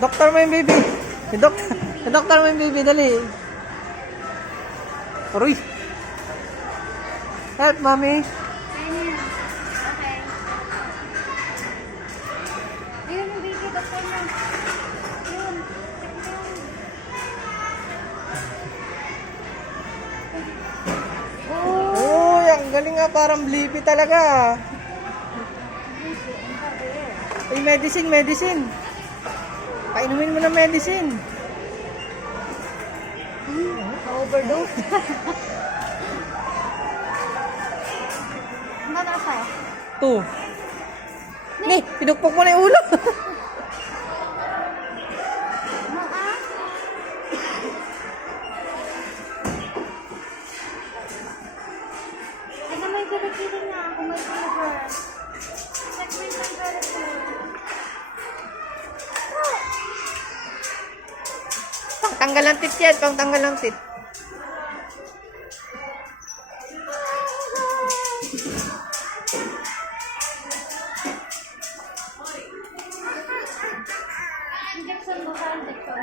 Doktor mo yung baby. Doktor mo yung baby, dali. Aroy. Help, mommy. Ayun. Okay. Ayun yung baby, doktor mo. Ayun. Uy, ang galing nga, parang Blippi talaga. Ay, medicine. Painumin mo ng medicine. Overdose. Ang ganda ka? 2. Ni, pinukpok mo na yung ulo. Ano ah? Ay naman kilikili niya kung may fever. Check mo yung temperature. Pangtanggal ng tit yan, pangtanggal ng tit. Injection mo sa injection.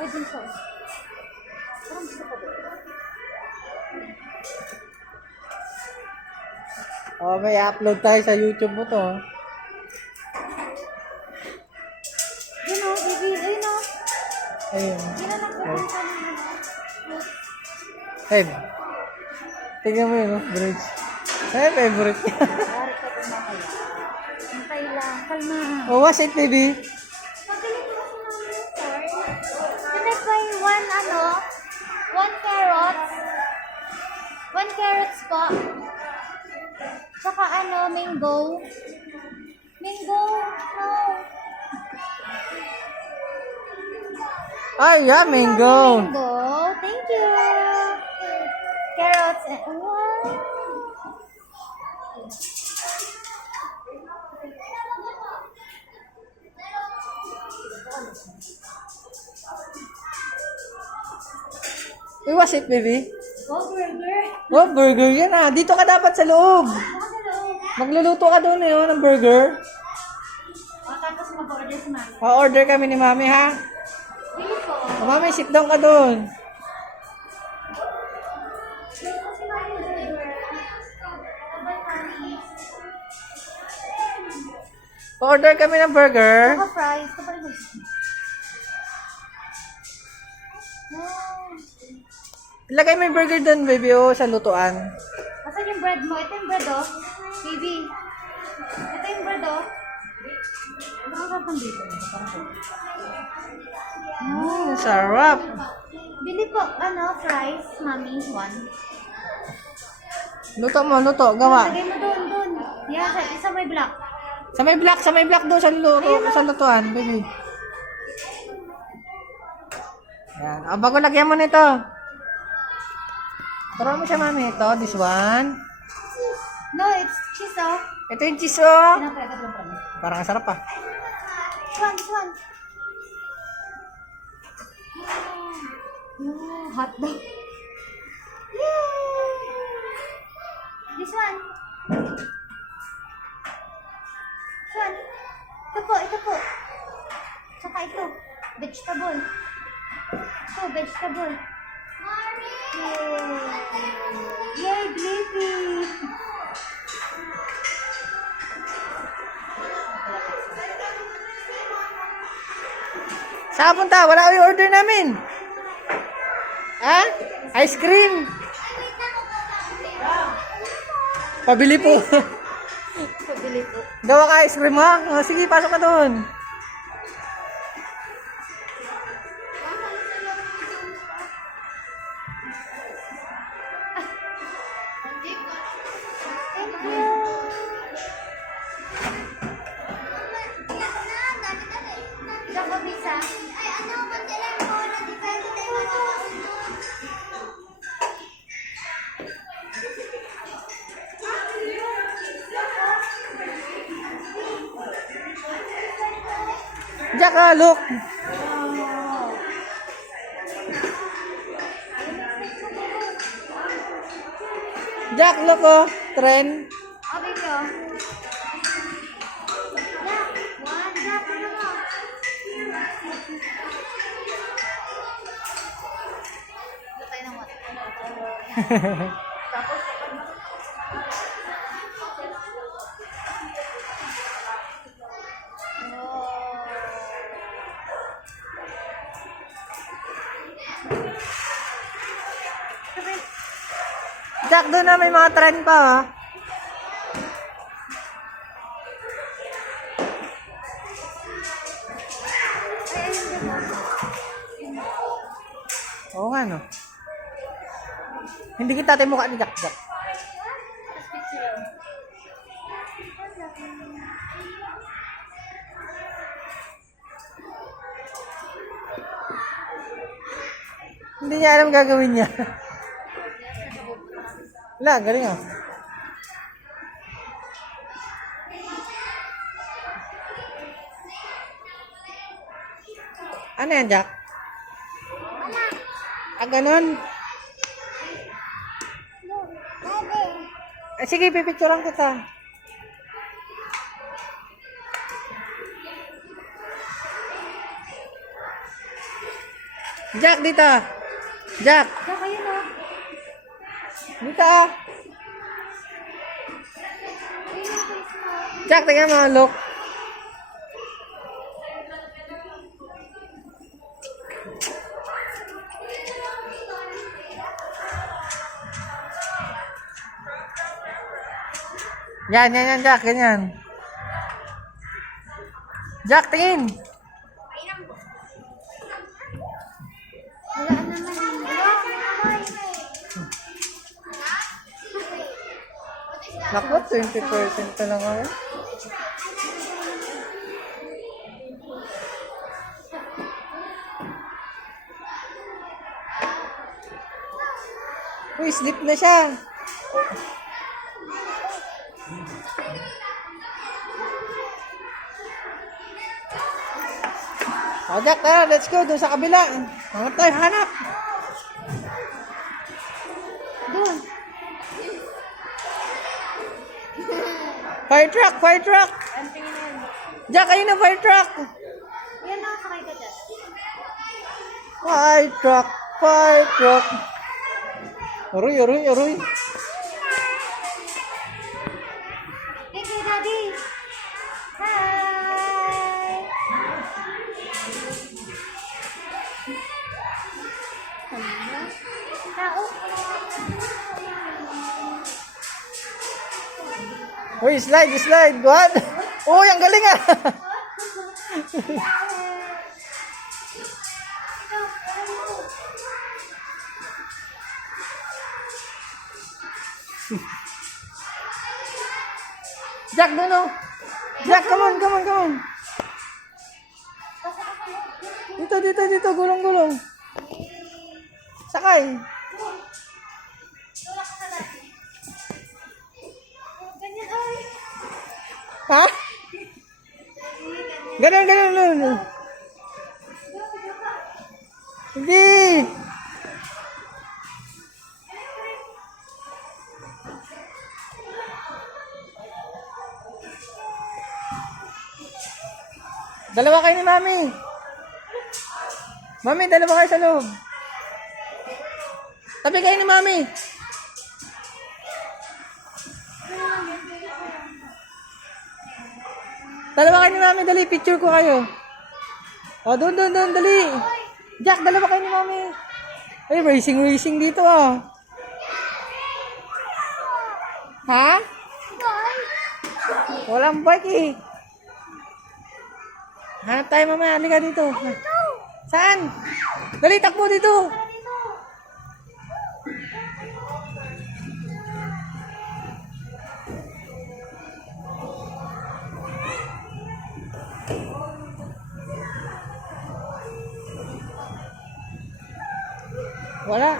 Ay, dun siya. Parang gusto ko ba? Oh, may upload tayo sa YouTube mo to. Yun o, baby. Ayun o. Ayun. Yun ang pupunta naman. Hey. Tingnan mo yun, bridge. Ay, favorite niya. Dari ka pumakaya. Hintay lang. Kalma. Oh, what's it, baby? Pagkalit mo sa mga store. Tinag ba yung one carrot. 1 carrots po. Tsaka mango. Mango. No. Ay, yeah, mango. Mango. Thank you. Carrots. Wow. Hey, what's it, baby? Oh, burger. Oh, burger yan ah. Dito ka dapat sa loob. Baka sa loob. Magluluto ka doon eh, ng burger. O, tapos mag-order si mami. Pa-order kami ni mami, ha? Bili po. Oh, mami, sit down ka doon. Bili po si mami burger. Abay, mami. Pa-order kami ng burger. Saka fries. Ito pa rin. No. Ilagay mo yung burger doon, baby, oh, sa lutuan. Asan yung bread mo? Ito yung bread, oh. Baby. Ito yung bread, oh. Nakasarap ng dito. Sarap. Bili po, fries, mami. 1. Luto mo, luto, gawa. Lagay mo doon. Yan, isa may black. Sa may black doon sa lutuan, baby. Yan. O, bago lagyan mo nito. Turo mo siya, mami. Ito, this one. No, it's cheese, oh. Ito yung cheese, oh. Pinapayagat lang kami. Parang ang sarap, ah. This one. Oh, hot dog. Yay! This one. This one. Ito po. Saka ito. Vegetable. Ito, vegetable. Yay, Blippi! Saan punta? Wala yung order namin. Ha? Ice cream. Pabili po. Pabili po. Gawa ka ice cream, ha? O, sige, pasok ka doon. Thank you. Ako, Bisa. Diyan ka, look. Jack, look, oh. Trend. Oh, baby, oh. Yan. Jack, doon na may mga trend pa, ha? Oo nga, no? Hindi kita tayo mukha ni Jack, Jack. Hindi niya alam gagawin niya. Wala, galing ah. Ano yan, Jack? Ah, ganun? Sige, pipicturean kita. Jack, dito. Jack, Jack, ayun o. dito ah. Jack, tingnan mo, look. Yan, Jack, ganyan. Jack, tingin. Wala naman. Naku, 20% pa lang ako. Uy, sleep na siya. O, Jack, tara, let's go. Doon sa kabila. Hanap tayo, hanap. Doon. Fire truck, fire truck. Ang tingin na yun. Jack, ayun na, fire truck. Yan na, sakay ka dyan. Fire truck, fire truck. Aroy. Thank you, Daddy. Hi. Tao. Uy, slide. What? Uy, ang galing ah. Jack, doon oh. Jack, come on. Dito, gulong. Sakay. Ganyan, ay. Ha? Ganun. Hindi. Dalawa kayo ni Mami. Mami, dalawa kayo sa loob. Tabi kayo ni Mami. Dalawa kayo ni Mami, dali, picture ko kayo. O, doon, dali. Jack, dalawa kayo ni Mami. Ay, racing dito ah. Ha? Walang bike eh. Hanap tayo mamaya, halika dito. Saan? Dali, takbo dito. Wala.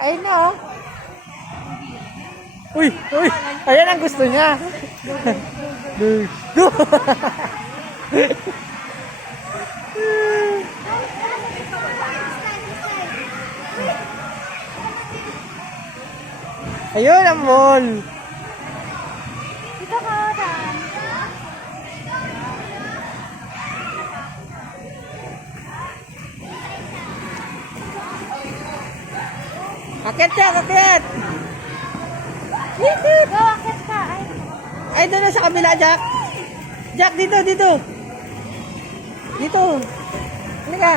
Ay, no. Uy. Ayan ang gusto niya. Go. Ayun ang mall. Dito ka, Dan. Akit Jack, akit! Go, akit ka. Ay, Ay, doon na sa kabila, Jack. Jack, dito, dito. Dito. Halika.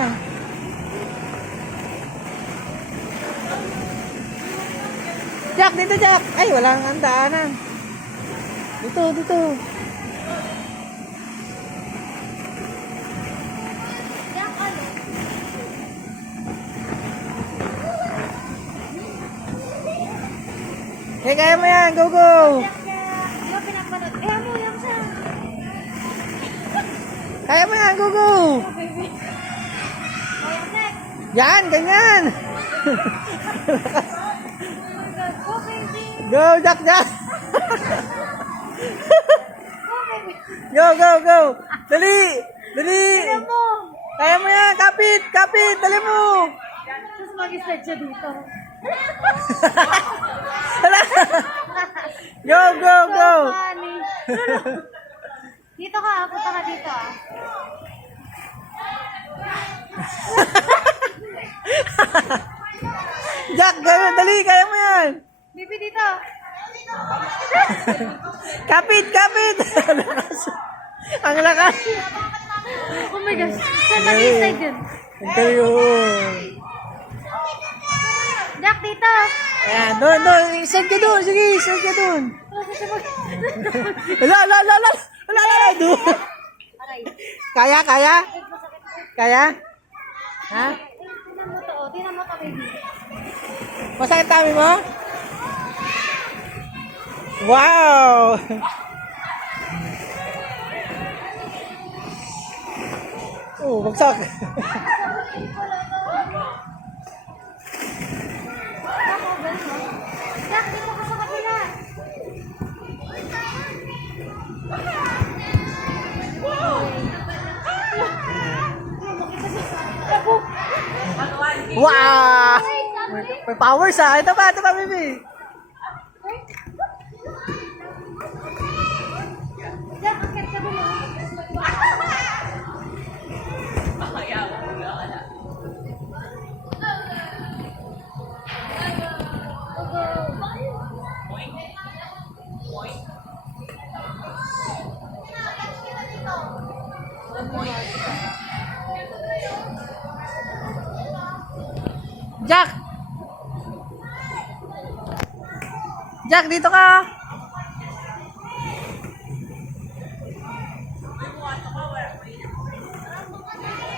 Jack, dito, Jack. Ay, walang andaanan. Dito, dito. Jack, ano? Hey, kaya mo yan. Go, go. Jack, Jack. Yo, pinapanood. Eh, ano yung sa... Kaya mo yan. Go, go. Go, baby. Oh, yung next. Yan, ganyan. Go, baby. Go, Jack, Jack. Go, baby. Go, go, go. Dali. Dali. Tignan mo. Kaya mo yan. Kapit, kapit. Dali mo. Tapos mag-slide siya dito. Go, go, go. So funny. Dito ka, punta ka dito ah. Jack, gano'n. Dali. Kaya mo yan. Bibi dito. Kapit, kapit. Ang lakas. Oh my gosh. Saan mag-slide yun? Ang galing, oh. Jack, dito. Ayan, doon, doon. Isad ka doon. Sige, isad ka doon. Ala, ala, ala, ala. Ala, ala, doon. Aray. Kaya, kaya? Kaya? Ha? Tingnan mo to, oh. Tingnan mo to, baby. Masakit kami mo? Wow! Oh, bagsak. Jack, oh, galing, oh. Jack, dito ka sa kabila. Wow! May powers ah. Ito pa, baby. Jack, akit ka dun, oh. Jack! Jack, dito ka.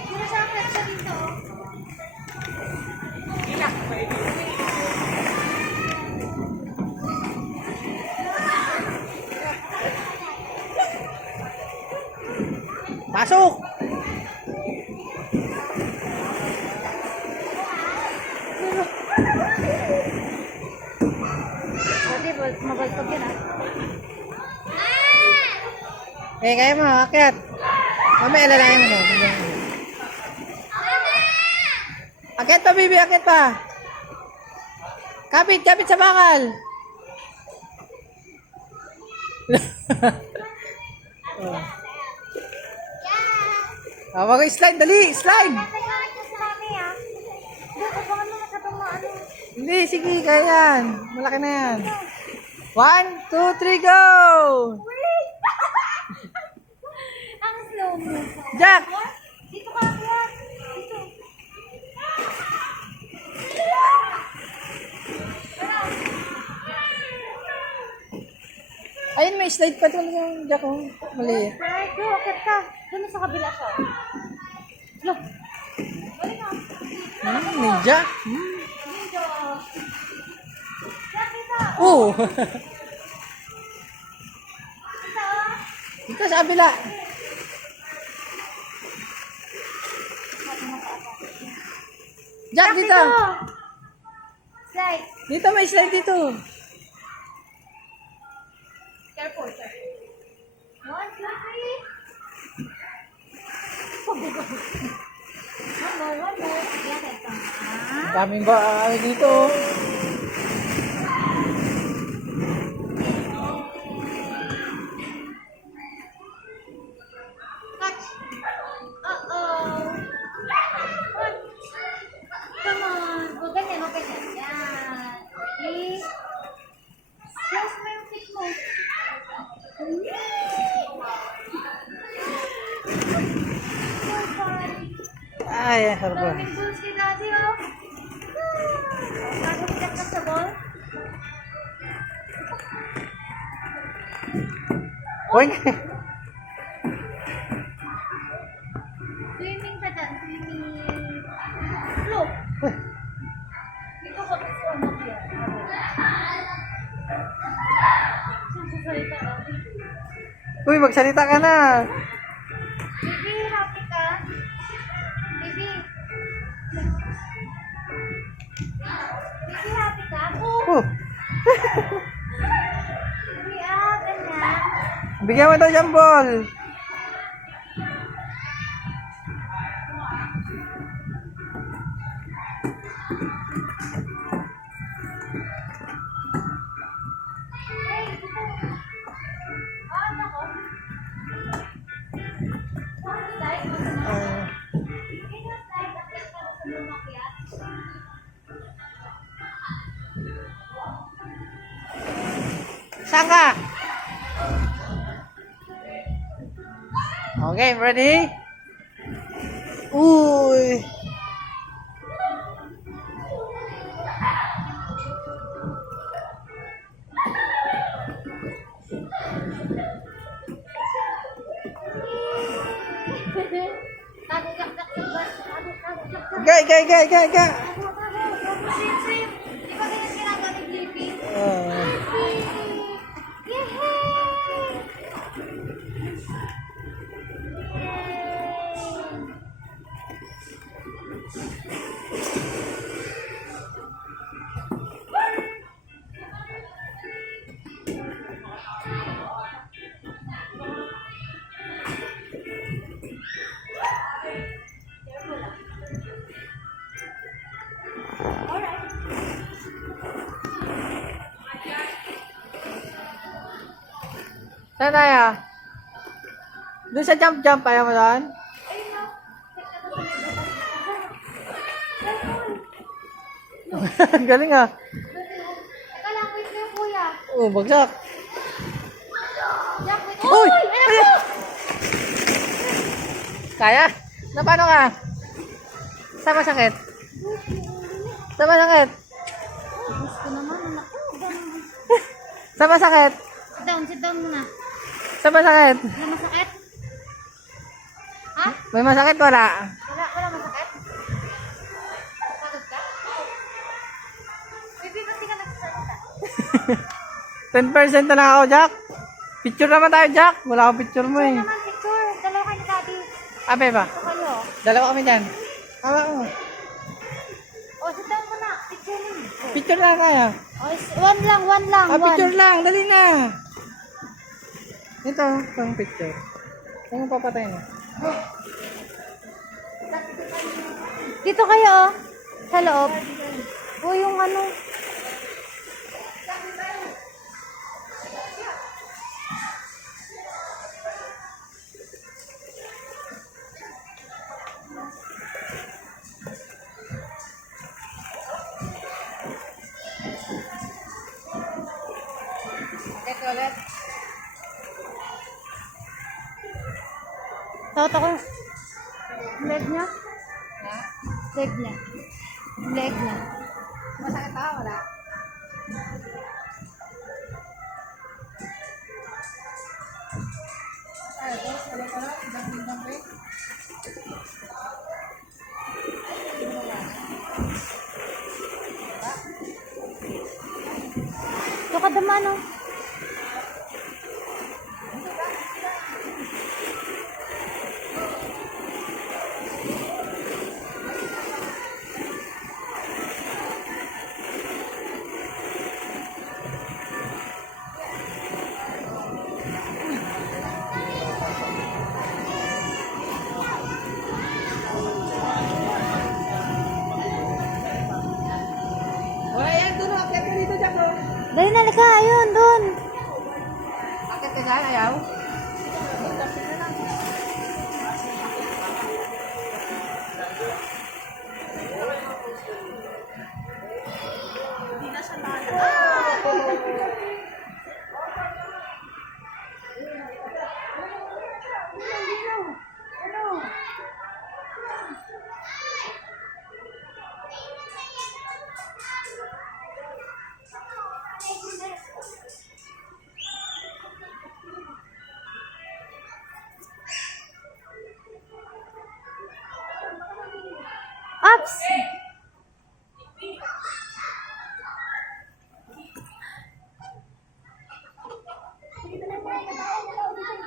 Dito sa akit siya dito, oh. Pasok! Pwede, mabaltog yun, ah. Eh, kaya mo, akit. Mamaya alalayan mo. Akit pa, baby, akit pa. Kapit, kapit sa bakal. Oh. Ah, wag slide, dali, slide. Nagkakit ka sa mami, ah. Dito, baka naman sa itong ano. Hindi, sige, kaya yan. Malaki na yan. 1, 2, 3, go! Ang slow mo. Jack! Dito ka, Jack. Dito. Ayun, may slide pa doon yung Jack. Oh. Mali. Ay, go, akit ka. Doon sa kabila siya. Look. Balik ka. Ninja. Dito. Jack, dito. Oh! Dito. Dito sa kabila. Jack, dito. Slide. Dito, may slide dito. Careful, careful. 1, 2, 3. One more, one more. Yan, ito. Ang daming bahay dito. Touch. Uh-oh. Come on. O, ganyan, o, ganyan. Yan. mo. Ay, harap ko. Daming balls kay daddy, oh. Nagbigat ka sa ball? Uy! Swimming ka dyan, swimming. Look. Dito ka po sa umak yan. Saan sasalita ka? Uy, magsalita ka na. Baby, happy ka? Baby. Baby, happy ka? Oh, Baby, ganyan. bigyan mo daw siyang ball. Hey, dito. Nako. What slide? Ito slide, at least para sa lumakyat. Saan ka? Okay, ready? Uy! Tago-jak-jak sa bus. Tago-jak-jak. Gay, gay, gay, gay, gay! Tago-tago. Swim, swim. Di ba ganyan ginagawa ni JP? Oh. Saan tayo? Doon sa jump-jump, ayaw mo doon? Galing ah. Teka lang, wait na kuya. Oh, bagsak. Jack, wait. Uy! Uy! Ayan ako! Kaya? Na paano ka? Saan masakit? Saan masakit? Gusto naman, anak ko. Ganun. Saan masakit? Sit down muna. Saan masakit? Wala masakit? Ha? May masakit wala? Wala masakit? Pagod ka? Baby, ba't di ka nagsasalita? 10% na lang ako, Jack. Picture naman tayo, Jack. Wala akong picture mo eh. Naman, picture. Dalawa kayo ni daddy. Abe ba? Ito kayo. Dalawa kami dyan. Hawa mo. O, sit down muna. Picture mo. Picture na kaya. O, one lang. Picture lang. Dali na. Ito, pang picture. Huwag mo papatayin eh. Dito kayo, oh. Sa loob. O, yung ano. Ito ulit. Toto ko. Leg niya? Ha? Leg niya. Leg niya. Masakit pa? Wala. Ay, ito. Wala ka na. Dumping. Ito ka dama, no? Wala yan. Doon. Akit ka dito, Jack. Oh. Dali na, lika. Ayun, dun. Akit ka dyan. Ayaw.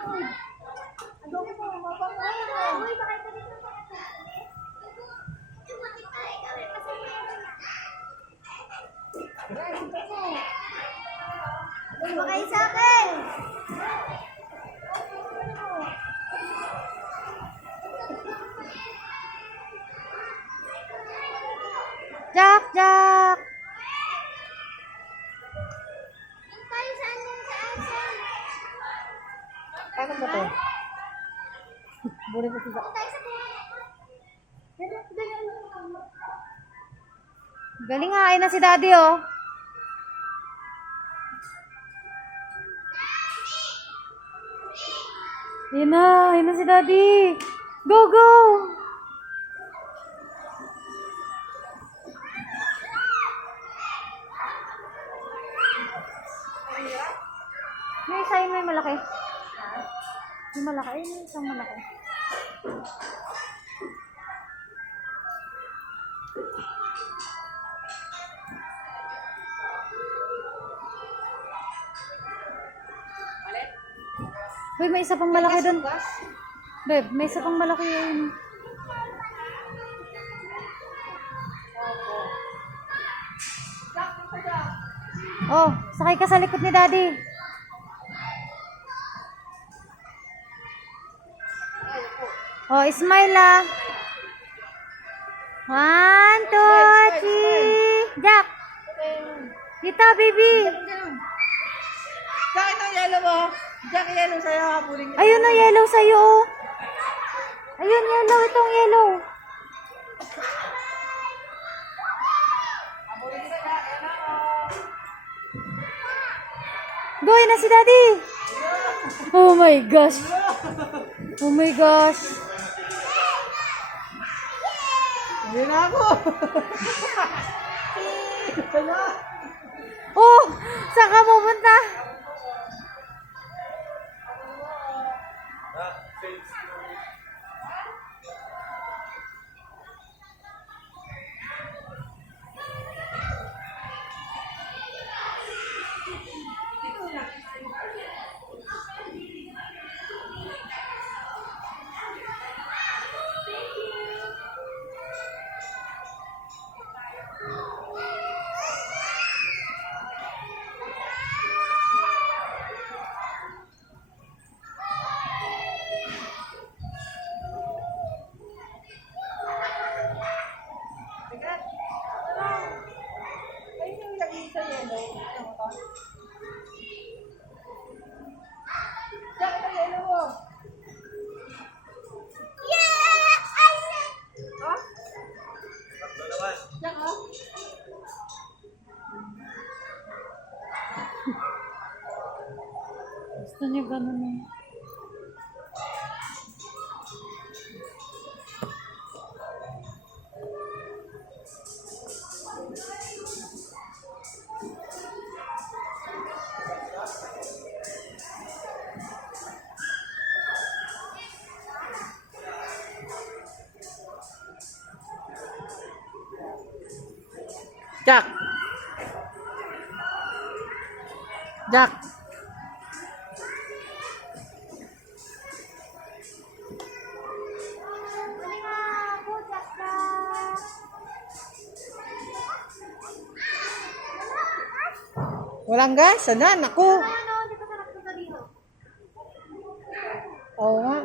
Uy, baka ito dito sa Baka sa akin! Jack! Jack! Paano ba to? Burin ko siya. Galing nga, ayun na si Daddy, oh. Ayun na si Daddy. Go, go! May isa yun, may malaki. May malaki, ayun, may isang malaki. Uy, may isa pang malaki doon. Babe, may isa pang malaki yun. Oh, sakay ka sa likod ni Daddy. Oh, smile ah. 1, 2, 3. Jack. Dito, baby. Jack, ito yellow mo. Jack, yellow sa'yo. Habulin niya. Ayun na, yellow sa'yo, oh. Ayun, yellow. Itong yellow. Habulin kita, Jack. Ayan ako. Go, yun na si Daddy. Oh my gosh. Oh my gosh. Ayan na ako. Hala. Oh, saan ka pupunta? Ayun yung lagi sa yellow. Ano mo to? Jack, ito yellow mo. Ha? Jack, oh. Gusto niya ganun eh. Jack. Jack. Walang gas? Sana, naku. Ano, hindi pa sarap sa dito. Oo nga.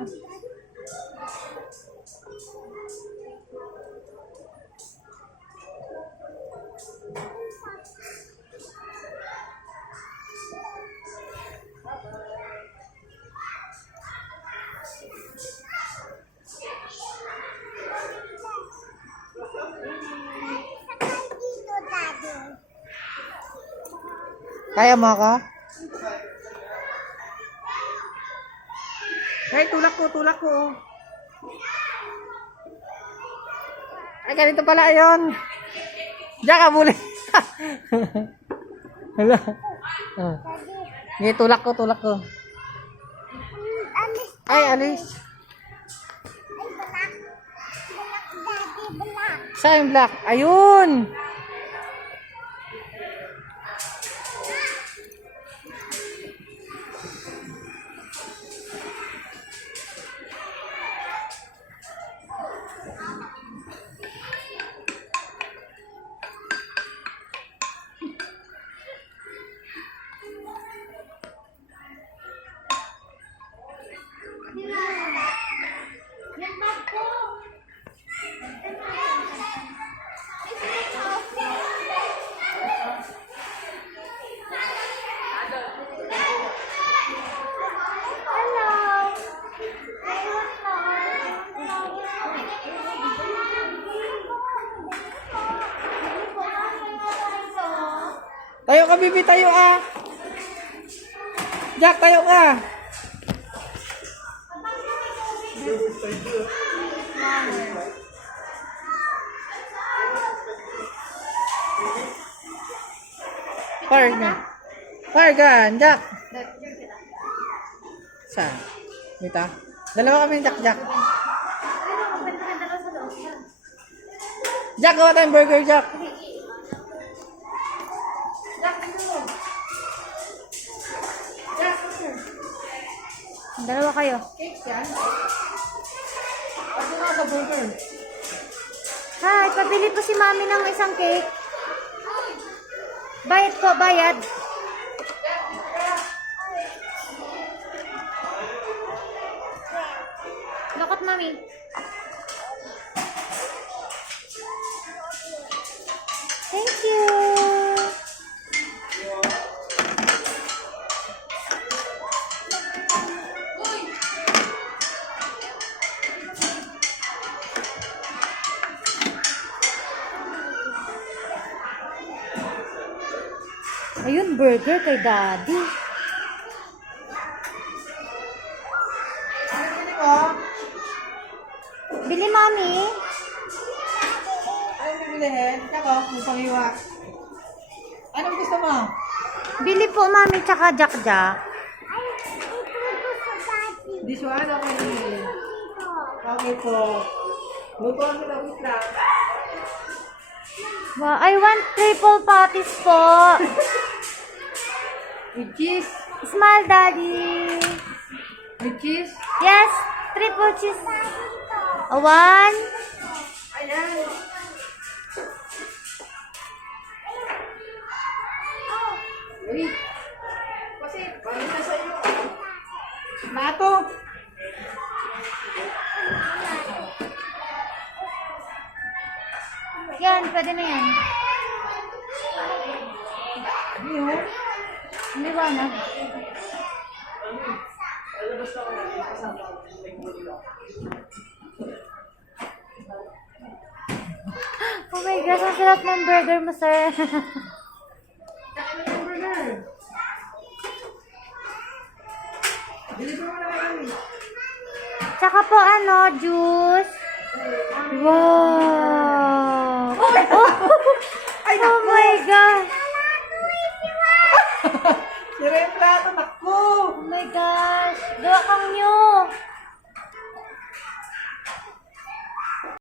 Kaya mo ako? Ay, tulak ko, tulak ko. Ay, ganito pala yun. Diyan ka muli. Hala. Oh. Sige, tulak ko, tulak ko. Ay, alis. Saan yung black? Ayun. ka, Bibi, tayo ah. Jack, tayo ka. Pargan, Jack. Saan? Dito? Dalawa kami, Jack. Jack, gawa tayong burger, Jack. Dalawa kayo. Cake yan. Ano nga sa burger? Hi, pabili po si Mami ng isang cake. Bayad po, bayad. Lokot, Mami. Thank you. Ayun, burger kay Daddy. Ano ko? Bili, Mami. Anong bibilihin? Jack, oh, upang iwa. Anong gusto mo? Bili po, Mami, tsaka Jack. This one, okay. Okay po. Lutuan kita, wait lang. Wow, I want triple patties po. With cheese. Smile, Daddy. With cheese. Yes, triple cheese. One. Ayan. Wait. Kasi, balik na sa'yo. Nato. Yan, pwede na yan. Ano? Hindi ba na? Oh my gosh, ang sarap ng burger mo, sir. Tsaka po juice. Wow! Oh my gosh! Sira yung plato, naku! Oh my gosh! Gawa kang new!